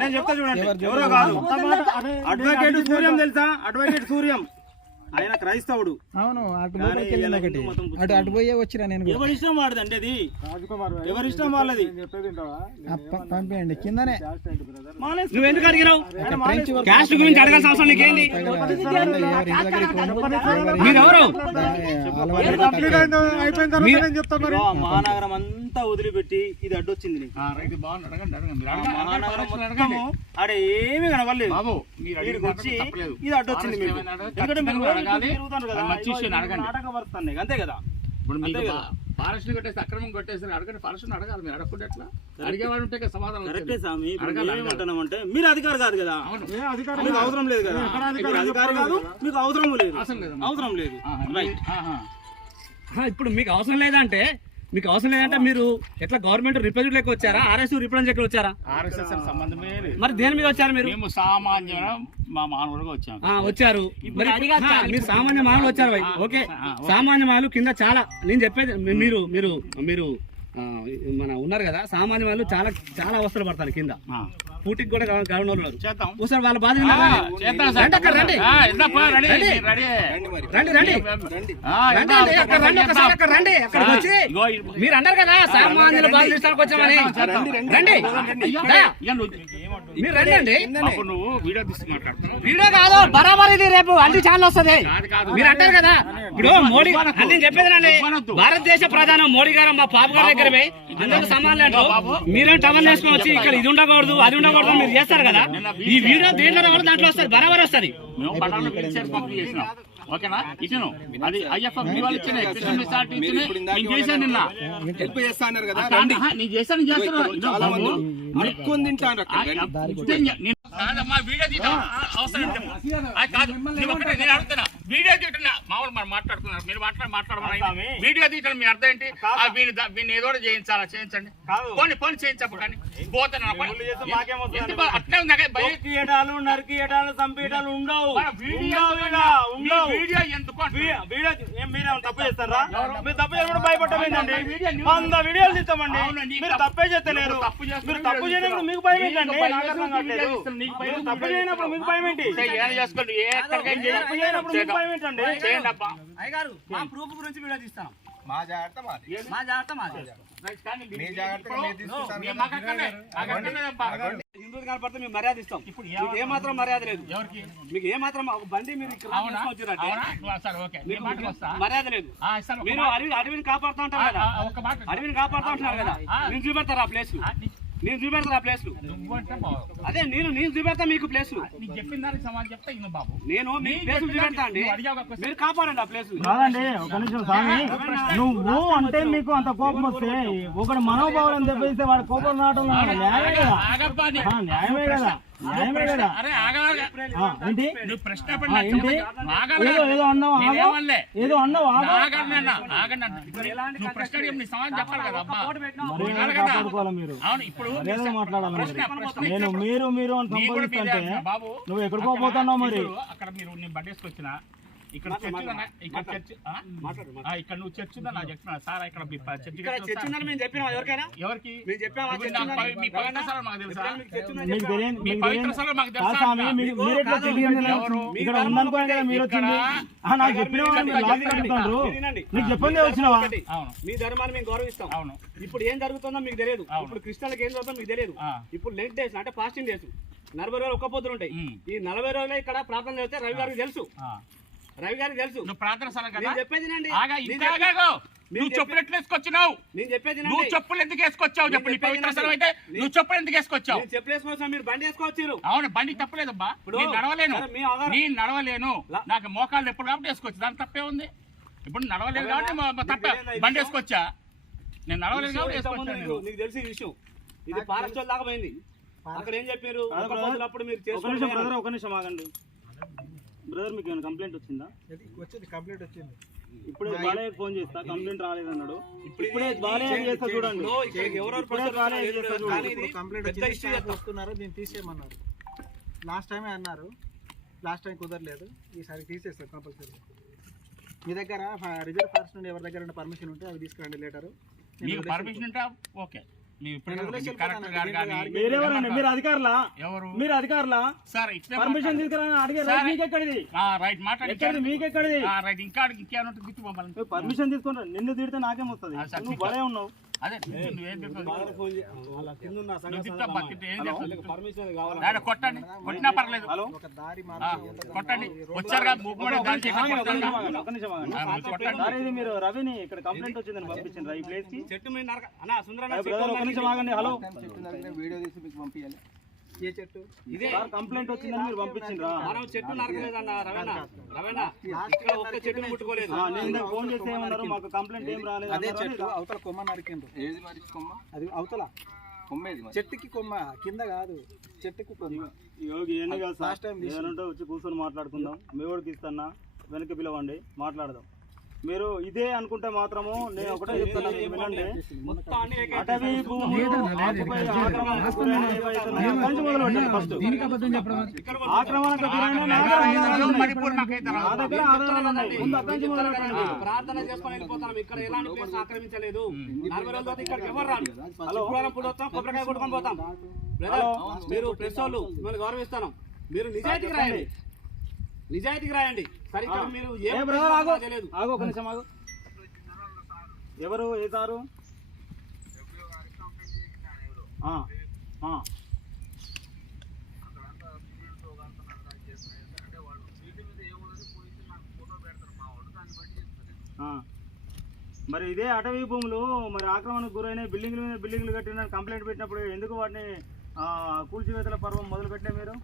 నేను చెప్తా చూడండి, ఎవరో కాదు. అడ్వకేట్ సూర్యం తెలుసా? అడ్వకేట్ సూర్యం ఆయన క్రైస్తవుడు. అవును, అటు పోయే వచ్చిరా నేను. ఎవరి ఇష్టం వాడదండి, అది ఎవరి ఇష్టం వాళ్ళది. పంపేయండి కిందనే. నువ్వు ఎందుకు అడిగినావు? క్యాస్ట్ గురించి అడగాల్సిన అవసరం నీకేంది? మీరెవరు? మహానగరం అంతా వదిలిపెట్టి ఇది అడ్డొచ్చింది. అడే ఏమి కనవలేదు వచ్చి ఇది అడ్డొచ్చింది మీకు. ఎందుకంటే నాటకపరుస్తాను అంతే కదా. ఇప్పుడు మీకు ఫారెస్ట్ కొట్టేసి అక్రమం కొట్టేసి అడగండి, ఫారెస్ట్ అడగాలి. మీరు అడగకుండా ఎట్లా? అడిగేవాడు ఉంటే సమాధానం. కరెక్టే స్వామి, ఏమంటున్నామంటే మీరు అధికారి కాదు కదా, మీకు అవసరం లేదు కదా. అధికారి కాదు, మీకు అవసరం లేదు, అవసరం లేదు. ఇప్పుడు మీకు అవసరం లేదంటే మీరు ఎట్లా గవర్నమెంట్ రిప్రజెంటేటివ్ లెక్క వచ్చారా? ఆర్ఎస్ రిప్రజెంటేటివ్ వచ్చారా? ఆర్ఎస్ఎస్ సంబంధమే లేదు. మరి దేని మీద వచ్చారు మీరు? మేము సామాన్య మా మానవులుగా వచ్చాము. వచ్చారు మీరు సామాన్య మానవులు వచ్చారు. ఓకే, సామాన్య మానవులు కింద చాలా నేను చెప్పేది మీరు మీరు మీరు మన ఉన్నారు కదా, సామాన్య వాళ్ళు చాలా చాలా అవసరాలు పడతారు కింద. పూటికి కూడా గవర్నర్ ఉన్నారు. ఒకసారి వాళ్ళ బాధ మీరు అన్నారు కదా సామాన్యుల బాధ తీసుకోవడానికి వచ్చామని. రండి మీరు రండి అండి. నువ్వు వీడియో తీసుకున్నావు, వీడియో కాదు బరాబర్, ఇది రేపు అన్ని ఛానల్ వస్తుంది. మీరు అంటారు కదా, ఇప్పుడు మోడీ అని చెప్పేది భారతదేశ ప్రధాని మోడీ గారు మా పాప గారి దగ్గర పోయి అందరూ సమానం అంటారు. మీరేం టవల్ వేసుకొని వచ్చి ఇక్కడ ఇది ఉండకూడదు అది ఉండకూడదు మీరు చేస్తారు కదా. ఈ వీడియో దేంట్లో కూడా దాంట్లో వస్తుంది, బరాబర్ వస్తుంది. మేము పటాలను పంపిణీ చేసినాం. ఓకేనా? ఇచ్చాను అది ఐఎఫ్ఎఫ్ వాళ్ళు ఇచ్చినాయి, కృష్ణ మిస్టార్టీ ఇచ్చినాయి. నేను చేశాను నిన్న హెల్ప్ చేస్తా అన్నారు కదా. నేను చేస్తాను చేస్తాను. వీడియో తీయడం అవసరం కాదు. నేను అడుగుతున్నా, వీడియో తీయటం మామూలు మనం మాట్లాడుతున్నారు, మీరు మాట్లాడమని వీడియో తీయటం మీ అర్థం ఏంటి? వీడిని ఏదో చేయించాలా? చేయించండి, పోనీ పోనీ చేయించప్పుడు. కానీ పోతాను అట్లే నరికియటాలు చంపేయటాలు ఉండవు. వీడియో ఎందుకు మీరేమో తప్పు చేస్తారా? మీరు తప్పు చేయకుండా భయపడమేంటండి? 100 వీడియోలు తీస్తామండి, మీరు తప్పే చేస్తలేరు. మీరు తప్పు చేయనప్పుడు మీకు భయం ఏంటండి? తప్పు చేయనప్పుడు మీకు భయం ఏంటి? చేసుకోండి. అయ్యగారు మా ప్రూఫ్ గురించి వీడియో తీస్తాం. మా జాగ్రత్త మాది. హిందూ కనపడితే మేము మర్యాద ఇస్తాం. ఇప్పుడు ఏమాత్రం మర్యాద లేదు. మీకు ఏమాత్రం బండి మీరు మర్యాద లేదు. మీరు అడవిని కాపాడుతూ ఉంటారు కదా, అడవిని కాపాడుతూ ఉంటున్నారు కదా. నేను చూపెడతారు ఆ ప్లేస్, నేను చూపెడతాను ఆ ప్లేస్. అదే నేను చూపెడతా మీకు ప్లేస్. చెప్పిన దానికి సమాధానం చెప్తా బాబు. నేను మీ ప్లేస్ చూపెడతా అండి, మీరు కాపాడండి ఆ ప్లేస్. కాదండి ఒక నిమిషం స్వామి, నువ్వు అంటే మీకు అంత కోపం వస్తే ఒకటి మనోభావాలను దెబ్బతిస్తే వాడి కోపం రావడం న్యాయమే కదా, న్యాయమే కదా, న్యాయమే కదా. ఏంటి ఏదో అన్నావు, ఏదో అన్నావు. మీరు మాట్లాడాలి. నేను మీరు మీరు అని సంపాదిస్తుంటే నువ్వు ఎక్కడికో పోతున్నావు. మరి అక్కడ మీరు నేను బడ్డేసుకొచ్చిన ఇక్కడ ఇక్కడ నువ్వు చర్చ్ ఉందా నాకు చెప్తున్నా సార్. ఇక్కడ ఎవరికి మీ పవిత్ర స్థలం మాకు తెలుసా? మీ పవిత్ర స్థలం మాకు తెలుసా? ఇక్కడ ఉందనుకోండి కదా మీరు వచ్చింది. నాకు చెప్పిన నీకు చెప్పండి వచ్చినావా? మీ ధర్మాన్ని మేము గౌరవిస్తాం. అవును. ఇప్పుడు ఏం జరుగుతుందో మీకు తెలియదు. ఇప్పుడు క్రిస్టియన్లకు ఏం జరుగుతుందో మీకు తెలియదు. ఇప్పుడు లెంట్ డేస్ అంటే ఫాస్టింగ్ డేస్ 40 రోజులు ఒక్క పొద్దులు ఉంటాయి. ఈ 40 రోజులు ఇక్కడ ప్రార్థన చేస్తే రవి గారికి తెలుసు. రవి గారికి తెలుసు నువ్వు ప్రార్థన స్థలం కదా. చెప్పేది నువ్వు చెప్పులు ఎట్లా వేసుకొచ్చినావు? నేను చెప్పేది నువ్వు చెప్పులు ఎందుకు వేసుకొచ్చావు చెప్పు. నీ పవిత్ర స్థలం అయితే నువ్వు చెప్పులు ఎందుకు వేసుకొచ్చావు? చెప్పులు వేసుకోవచ్చు, మీరు బండి వేసుకోవచ్చు. అవును, బండి తప్పలేదబ్బా. నేను నడవలేను, నాకు మోకాళ్ళు ఎప్పుడు కాబట్టి వేసుకోవచ్చు. దాని తప్పే ఉంది. ఇప్పుడు నడవలేదు కాబట్టి తప్ప బండి వేసుకొచ్చా. నేను నడవలేదు కాబట్టి వేసుకోవచ్చు. నీకు తెలిసి ఈ విషయం ఇది ఫారెస్ట్ దాకా పోయింది. అక్కడ ఏం చెప్పారు? అప్పుడు మీరు ఒక నిమిషం ఆగండి బ్రదర్. మీకు ఏమైనా కంప్లైంట్ వచ్చిందా? కంప్లైంట్ వచ్చింది. ఇప్పుడే బాలయ్య ఫోన్ చేస్తా, కంప్లైంట్ రాలేదన్నాడు. ఇప్పుడే బాలయ్య చేస్తా చూడండి. వస్తున్నారు, దీన్ని తీసేయమన్నారు. లాస్ట్ టైమే అన్నారు, లాస్ట్ టైం కుదరలేదు. ఈసారి తీసేస్తారు కంపల్సరీ. మీ దగ్గర రిజర్వ్ ఫారెస్ట్ నుండి ఎవరి దగ్గర పర్మిషన్ ఉంటే అవి తీసుకురండి. లెటరు మీకు పర్మిషన్ ఉంటే ఓకే, మీరు ఇప్పుడే కలెక్టర్ గారు కానీ మీరెవరండి? మీరు అధికారులా? ఎవరు మీరు అధికారులా? సార్ ఇట్లా పర్మిషన్ తీసుకురా అడిగే రైట్ మీకెక్కడిది? రైట్ మాట్లాడి ఎక్కడిది మీకెక్కడిది? రైట్ ఇంకా ఇంకేమైనా గుర్తు పంపాలి పర్మిషన్ తీసుకుంటా నిన్ను తిడితే నాకేం వస్తుంది? సార్, నువ్వు భలే ఉన్నావు. అదే నువ్వేం తింటావు? కొట్టండి, కొట్టినా పర్లేదు, హలో ఒక దారి కొట్టండి. వచ్చారుగా మూకుమడి దానికి ఎక్కడ ఒక కొడతారు? నిమిషం ఆగండి. సార్, ఇది మీరు రవిని ఇక్కడ కంప్లైంట్ వచ్చిందని పంపించిండ్రా ఈ ప్లేస్ కి? చెట్టు మీద అన్న సుందరన్న బ్రదర్ ఒక నిమిషం ఆగండి. హలో వీడియో తీసి మీకు పంపించాలి. ఏ చెట్టు? ఇదే సార్ కంప్లైంట్ వచ్చిందని మీరు పంపించిండ్రా? మనం చెట్టు నరకలేదన్న రవేణ ఇక్కడ ఒక్క చెట్టును ముట్టుకోలేదు. నేను ఫోన్ చేస్తే ఏమన్నారు? మాకు కంప్లైంట్ ఏం రాలేదు అదే అన్నారు. చెట్టు అవతల కొమ్మ నరికిండ్రు. ఏది మరి కొమ్మ? అది అవతల కొమ్మేది మరి? చెట్టుకి కొమ్మ, కింద కాదు చెట్టుకు కొమ్మ. యోగి ఏంటి కాదు సార్, Last time ఏదంటే వచ్చి కూర్చొని మాట్లాడుకుందాం. మీ వాడికి ఇస్తానా వెనక్కి పిలవండి, మాట్లాడదాం. మీరు ఇదే అనుకుంటే మాత్రము నేను ఒకటే చెప్తాను, వినండి. మొత్తం అన్ని అటవీ భూములు ఆకుపై ఆక్రమణకు గురైన ఏవైతే ఉన్నాయో అక్కడి నుంచి మొదలు పెట్టండి. ఫస్ట్ ఆక్రమణకు గురైన నా దగ్గర ఆధారాలు ఉన్నాయి. నా దగ్గర ఆధారాలు ఉన్నాయి. ముందు అక్కడి నుంచి మొదలు పెట్టండి. ప్రార్థన చేసుకొని వెళ్ళిపోతాం. ఇక్కడ ఎలాంటి ప్లేస్ ఆక్రమించలేదు. 40 రోజుల తర్వాత ఇక్కడికి ఎవరు రాదు. శుక్రవారం పూట వస్తాం, కొబ్బరికాయ కొట్టుకొని పోతాం. బ్రదర్, మీరు ప్రెస్ వాళ్ళు మిమ్మల్ని గౌరవిస్తాను. మీరు నిజాయితీకి రాయండి, నిజాయితీకి రాయండి. సరే ఇక్కడ మీరు ఏం ఏ బ్రదర్ ఆగు, తెలియదు. ఆగు ఒక నిమిషం ఆగు. ఎవరు ఏ సారు? ఆ, ఆ. మరి ఇదే అటవీ భూములు మరి ఆక్రమణకు గురైన బిల్డింగ్ల మీద బిల్డింగ్లు కట్టిన కంప్లైంట్ పెట్టినప్పుడు ఎందుకు వాటిని కూల్చివేతల పర్వం మొదలు పెట్టలే మీరు?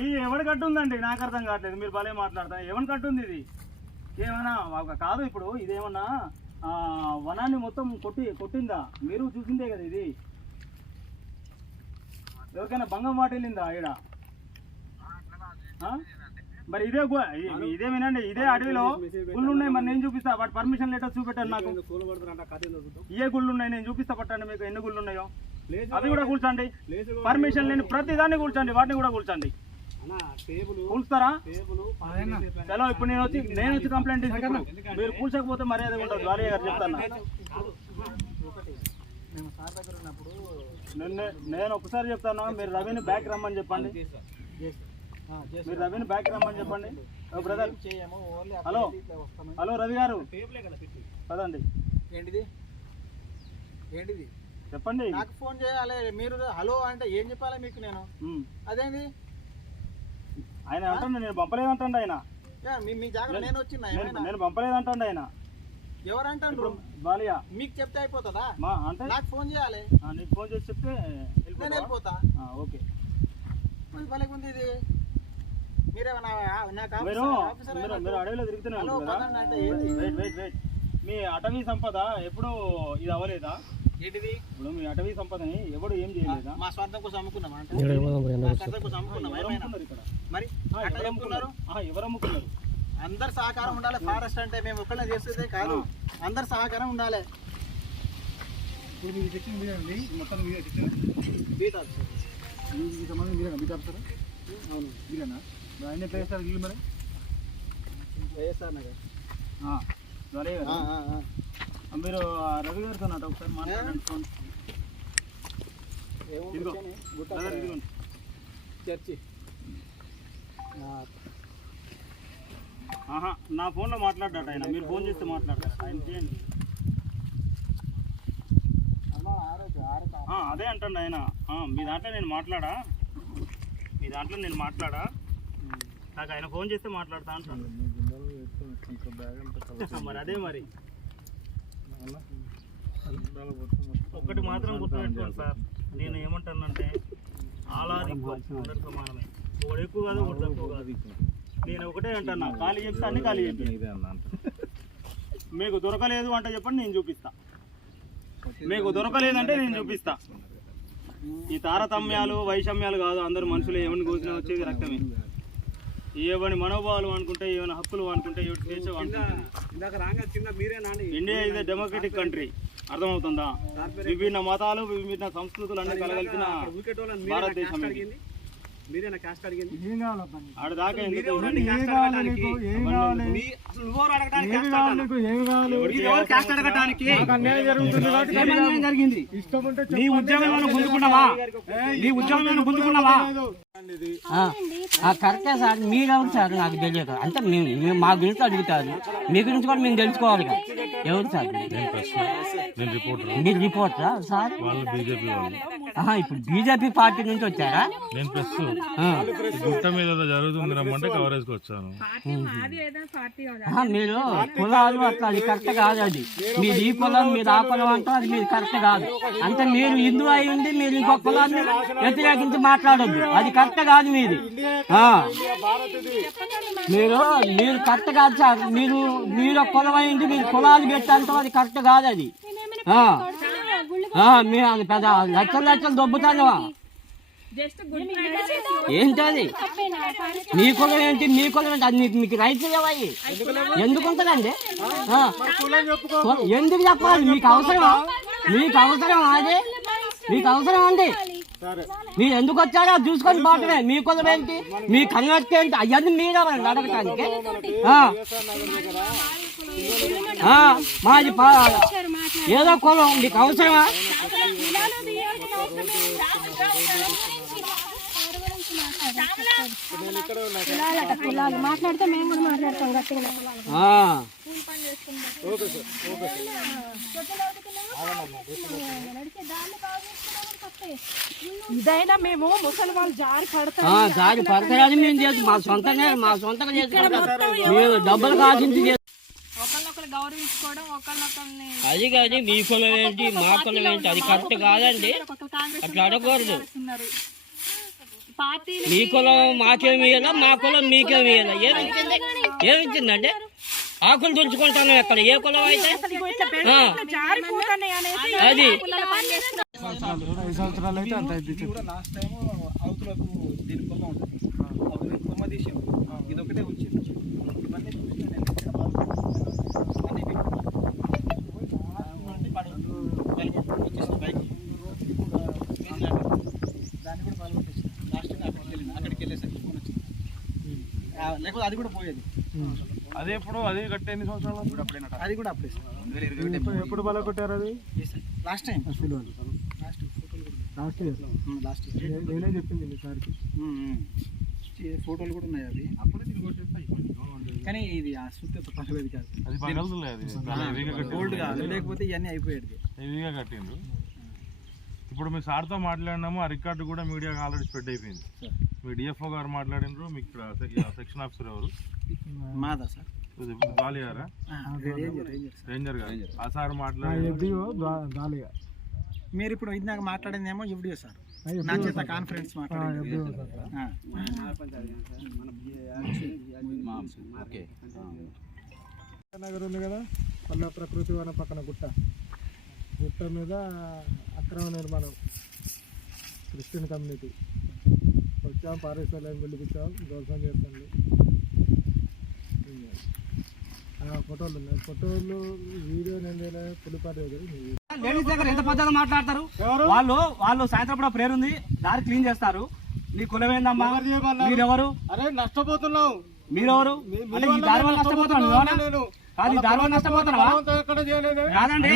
ఈ ఎవరి కట్టుందండి? నాకు అర్థం కావట్లేదు. మీరు భలే మాట్లాడతారు. ఎవరి కట్టుంది ఇది? ఏమన్నా కాదు, ఇప్పుడు ఇదేమన్నా వనాన్ని మొత్తం కొట్టిందా? మీరు చూసిందే కదా ఇది. ఎవరికైనా భంగం వాటిల్లిందా ఈడ? మరి ఇదే వినండి, ఇదే అడవిలో గుళ్ళు ఉన్నాయి. మరి నేను చూపిస్తా, వాటి పర్మిషన్ లెటర్ చూపెట్టాను నాకు. ఏ గుళ్ళు ఉన్నాయి నేను చూపిస్తా, పట్టండి మీకు ఎన్ని గుళ్ళు ఉన్నాయో. అవి కూడా కూర్చోండి. పర్మిషన్ లేని ప్రతి దాన్ని కూర్చోండి, వాటిని కూడా కూర్చోండి. కూల్స్తారా? చలో ఇప్పుడు నేను వచ్చి కంప్లైంట్ ఇస్తాను. మీరు కూల్చకపోతే మర్యాద ఉంటుంది. వారియా గారు చెప్తాను. మేము సార్ దగ్గర ఉన్నప్పుడు నేను ఒకసారి చెప్తాను. మీరు రవిని బ్యాక్ రమ్మని చెప్పండి. మీరు రవిని బ్యాక్ రమ్మని చెప్పండి. బ్రదర్ చేయము, ఓన్లీ హలో వస్తాము. హలో రవి గారు కదండి, ఏంటిది ఏంటిది చెప్పండి. నాకు ఫోన్ చేయాలి. మీరు హలో అంటే ఏం చెప్పాలి మీకు? నేను అదేంది ఆయన అంటాడు, నేను పంపలేదంటాడు ఆయన. మీ జాగ్రత్త నేను వచ్చిందా? నేను పంపలేదంటాడు ఆయన. ఎవరంటారు? బాలియా మీకు చెప్తే అయిపోతుందా? అంటే నాకు ఫోన్ చేయాలి. నీకు ఫోన్ చేసి చెప్తే నేను వెళ్ళిపోతా. ఓకే. భలే ఉంది ఇది. మీరేమన్నా నాకు మీరు అడవిలో తిరుగుతూనే ఉంటారు కదా. వెయిట్ మీ అటవీ సంపద ఎప్పుడు ఇది అవ్వలేదా? ఏంటిది? ఇప్పుడు మీ అటవీ సంపదని ఎవడు ఏం చేయలేదా? మా స్వార్థం కోసం అమ్ముకున్నామా? మరి ఎవరు అమ్ముకున్నారు? అందరు సహకారం ఉండాలి. ఫారెస్ట్ అంటే మేము ఒక్కళ్ళే చేసేదే కాదు, అందరు సహకారం ఉండాలి. ఇప్పుడు మీరు చెక్కింగ్ మీరండి, మొత్తం మీరే చెక్కింగ్ సంబంధం మీరేనా? బీట్ ఆఫీసరా? అవును మీరేనా? ఆయన ఎట్లా చేస్తారు ఇల్లు? మరి వేస్తారు నగర్. మీరు రవి గారితో నాట ఒకసారి మాట్లాడండి. ఫోన్ చర్చి నా ఫోన్లో మాట్లాడ్డాట ఆయన. మీరు ఫోన్ చేస్తే మాట్లాడతారు ఆయన. చేయండి. అదే అంటండి ఆయన. మీ దాంట్లో నేను మాట్లాడా నాకు ఆయన ఫోన్ చేస్తే మాట్లాడతా అంటాను. మరి అదే మరి ఒక్కటి మాత్రం గుర్తుపెట్టుకోండి సార్. నేను ఏమంటానంటే ఆలాది అందరు సమానమే. ఒకటి ఎక్కువ కాదు, ఒకటి తక్కువ కాదు. నేను ఒకటే అంటాను, ఖాళీ చెప్తే అన్ని ఖాళీ చెప్పి. మీకు దొరకలేదు అంటే చెప్పండి, నేను చూపిస్తా. మీకు దొరకలేదంటే నేను చూపిస్తా. ఈ తారతమ్యాలు వైషమ్యాలు కాదు. అందరు మనుషులు ఎవరిని కూర్చుని వచ్చేది రక్తమే. ఏవని మనోభావాలు అనుకుంటే, ఏమైనా హక్కులు అనుకుంటే, India is a democratic country. అర్థమవుతుందా? విభిన్న మతాలు, విభిన్న సంస్కృతులు అన్ని కలగలిసిన భారతదేశం. మీరేనా క్యాస్ట్ అడిగింది? ఆడ దాకా ఎందుకు? మీరెవరండి క్యాస్ట్ అడగడానికి? అసలు నువ్వెవరు అడగడానికి క్యాస్ట్ అడగడానికి? మీరెవరు క్యాస్ట్ అడగడానికి? ఏమన్యాయం జరిగింది? నీ ఉద్యోగంలో గుంజుకున్నావా? నీ ఉద్యోగంలో గుంజుకున్నావా? కరెక్టే సార్. మీరెవరు సార్ నాకు తెలియదు. అంటే మా గురించి అడుగుతారు, మీ గురించి కూడా మేము తెలుసుకోవాలి కదా. ఎవరు సార్ మీరు? రిపోర్టరా సార్? ఇప్పుడు బీజేపీ పార్టీ నుంచి వచ్చారా? నేను ప్రెస్ గుట్ట మీద జరుగుతుంది రమ్మంటే కవరేజ్కి వచ్చాను. మీరు కులాలు అట్లా అది కరెక్ట్ కాదు. అది మీరు ఈ కులం మీరు ఆ కులం అంటాం, అది మీరు కరెక్ట్ కాదు. అంటే మీరు హిందూ అయి ఉండి మీరు ఇంకో కులాన్ని వ్యతిరేకించి మాట్లాడొద్దు, అది కరెక్ట్ కాదు. మీది మీరు కరెక్ట్ కాదు సార్. మీరు ఒక కులం అయింది మీరు కులాలు పెట్టాలంటే అది కరెక్ట్ కాదు. అది మీరు పెద్ద లక్షలు దొబ్బుతాను. ఏంటది మీ కులం ఏంటి, మీ కులం ఏంటి? అది మీకు రైతులు ఇవ్వాలి ఎందుకు ఉంటుందండి? ఎందుకు చెప్పాలి? మీకు అవసరమా? మీకు అవసరమా? అది మీకు అవసరం అండి. మీరు ఎందుకు వచ్చారో చూసుకొని పోవటమే. మీ కులం ఏంటి, మీ కన్వర్ట్ ఏంటి, అవన్నీ మీరేవారండి అడగటానికి. మాది ఏదో కులం మీకు అవసరమా? మాట్లాడితే మేము కూడా మాట్లాడతాం గట్టిగా. ఇదైనా మేము ముసలి వాళ్ళు జారి పడతారని మేము చేసి మా సొంతంగా చేసుకుంటాం. మీరు డబ్బులు కాల్చింది ఒకరినొకరు గౌరవించుకోవడం, ఒకరినొకరిని అది కాదు. మీ కులం ఏంటి మా కులం ఏంటి అది కరెక్ట్ కాదండి. అట్లా అడగకూడదు. మీ కులం మాకేమి ఇయ్యాలా, మా కులం మీకేమి ఇయ్యాలా? ఏమిచ్చిందంటే ఆకులు తుంచుకుంటాను ఎక్కడ ఏ కులం అయితే అది. 5 సంవత్సరాలు అయితే అంత లాస్ట్ టైం అవతులకు దీని కులం ఉంటుంది. కుమ్మ తీసి ఇది ఒకటే వచ్చింది. ఇవన్నీ చూసిన దాన్ని కూడా పాల్గొట్టేసింది. లాస్ట్ టైం అక్కడికి వెళ్ళేసరికి ఫోన్ వచ్చింది. లేకపోతే అది కూడా పోయేది. అదే ఎప్పుడు అదే కట్టే ఎన్ని సంవత్సరాలు అది కూడా అప్పుడే ఎప్పుడు బల కొట్టారు? అది లాస్ట్ టైం లాస్ట్ నేనే చెప్పింది మీ సార్కి. ఫోటోలు కూడా ఉన్నాయి అవి. కానీ ఇది ఆ సూత్రతో పర్లేదు కాదు. గోల్డ్ కాదు, లేకపోతే ఇవన్నీ అయిపోయేది. హెవీగా కట్టిండ్రు. ఇప్పుడు మీ సార్తో మాట్లాడినాము, ఆ రికార్డు కూడా మీడియాకి ఆల్రెడీ స్ప్రెడ్ అయిపోయింది. మీ డిఎఫ్ఓ గారు మాట్లాడినారు, మీకు ఇక్కడ సెక్షన్ ఆఫీసర్ ఎవరు? మాదా సార్? గాలియారా? రేంజర్ గారు. ఆ సార్ మాట్లాడారు. మీరు ఇప్పుడు ఇందాక మాట్లాడిందేమో ఎఫ్డిఓ సార్ నా చేత కాన్ఫరెన్స్ మాట్లాడింది. నగర్ ఉంది కదా, పల్ల ప్రకృతి వన పక్కన గుట్ట మీద అక్రమ నిర్మాణం క్రిస్టియన్ కమ్యూనిటీ వచ్చాం. పారేశ్వరం పిలిపించాం, దోషం చేస్తుంది. ఫోటోలు ఉన్నాయి, ఫోటోలు వీడియో నేను పులిపాటి లేడీస్ దగ్గర ఎంత పద్ధతిగా మాట్లాడతారు వాళ్ళు సాయంత్రం కూడా ప్రేయర్ ఉంది, దారి క్లీన్ చేస్తారు. నీ కులం ఏందమ్మా? మీరెవరు? అరే నష్టపోతున్నావు. మీరెవరు? అంటే ఈ దారి వల్ల నష్టపోతున్నావు. కాదు ఈ దారి వల్ల నష్టపోతున్నావా? కాదండి.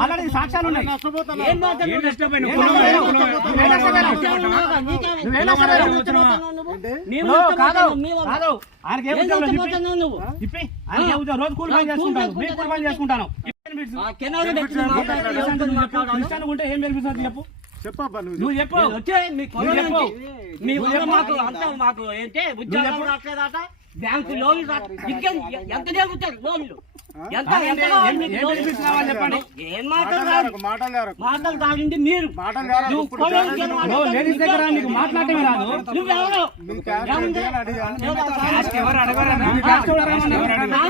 ఆల్రెడీ సాక్ష్యాలు ఉన్నాయి. రోజు కూలి పని చేసుకుంటాను. ఉంటే ఏం బెనిఫిట్ చెప్పు. చెప్పబ్బా నువ్వు చెప్పు. మాకు ఏంటి ఉద్యోగం రావట్లేదట, బ్యాంకు లోన్లు ఎంత జరుగుతారు లోన్లు చెప్పండి. ఏం మాటలు తాగింది మీరు. లేడీస్ దగ్గర నీకు మాట్లాడటమే రాదు. నువ్వెవరు? ఎవరు అడగరా?